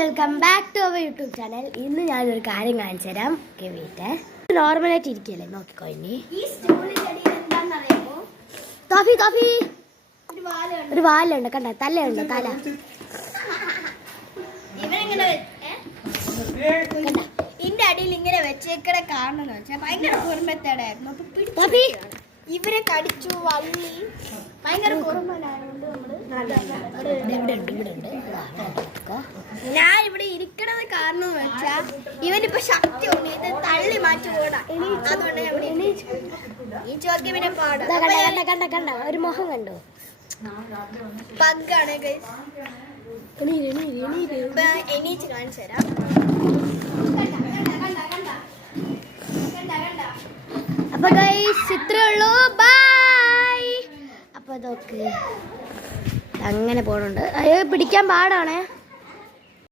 Welcome back to our YouTube channel. ഇന്ന് ഞാനൊരു കാര്യം കാണിച്ചു തരാം. വീട്ടെ നോർമലായിട്ട് ഇരിക്കല്ലേ, നോക്കിക്കോ. ഇനി ഒരു വാലുണ്ട്, കണ്ട തലയുണ്ട്, തല ഇതിന്റെ അടിയിൽ ഇങ്ങനെ വെച്ചേക്കണ കാരണം ഭയങ്കര കുറുമ്പത്തേടായിരുന്നു. ഇവരെ കടിച്ചു വള്ളി ഭയങ്കര കുറുമ്പനായതുകൊണ്ട് ഞാൻ ഇവിടെ ഇരിക്കണത് കാരണം വെച്ചാ ഇവനിപ്പോ ശക്തി ഉണ്ട്, ഇത് തള്ളി മാറ്റി ഓടാ. അതുകൊണ്ട് ഞാൻ ഈ ചോദ്യം പിന്നെ പാടാ. കണ്ട ഒരു മുഖം കണ്ടോ? പഗ്ഗാണ് എണീച്ച് കാണിച്ചു തരാം. അപ്പൊ ഗൈസ് ഇത്രേ ഉള്ളൂ, ബൈ. അപ്പൊ അതൊക്കെ അങ്ങനെ പോണുണ്ട്. അയ്യോ പിടിക്കാൻ പാടാണേ.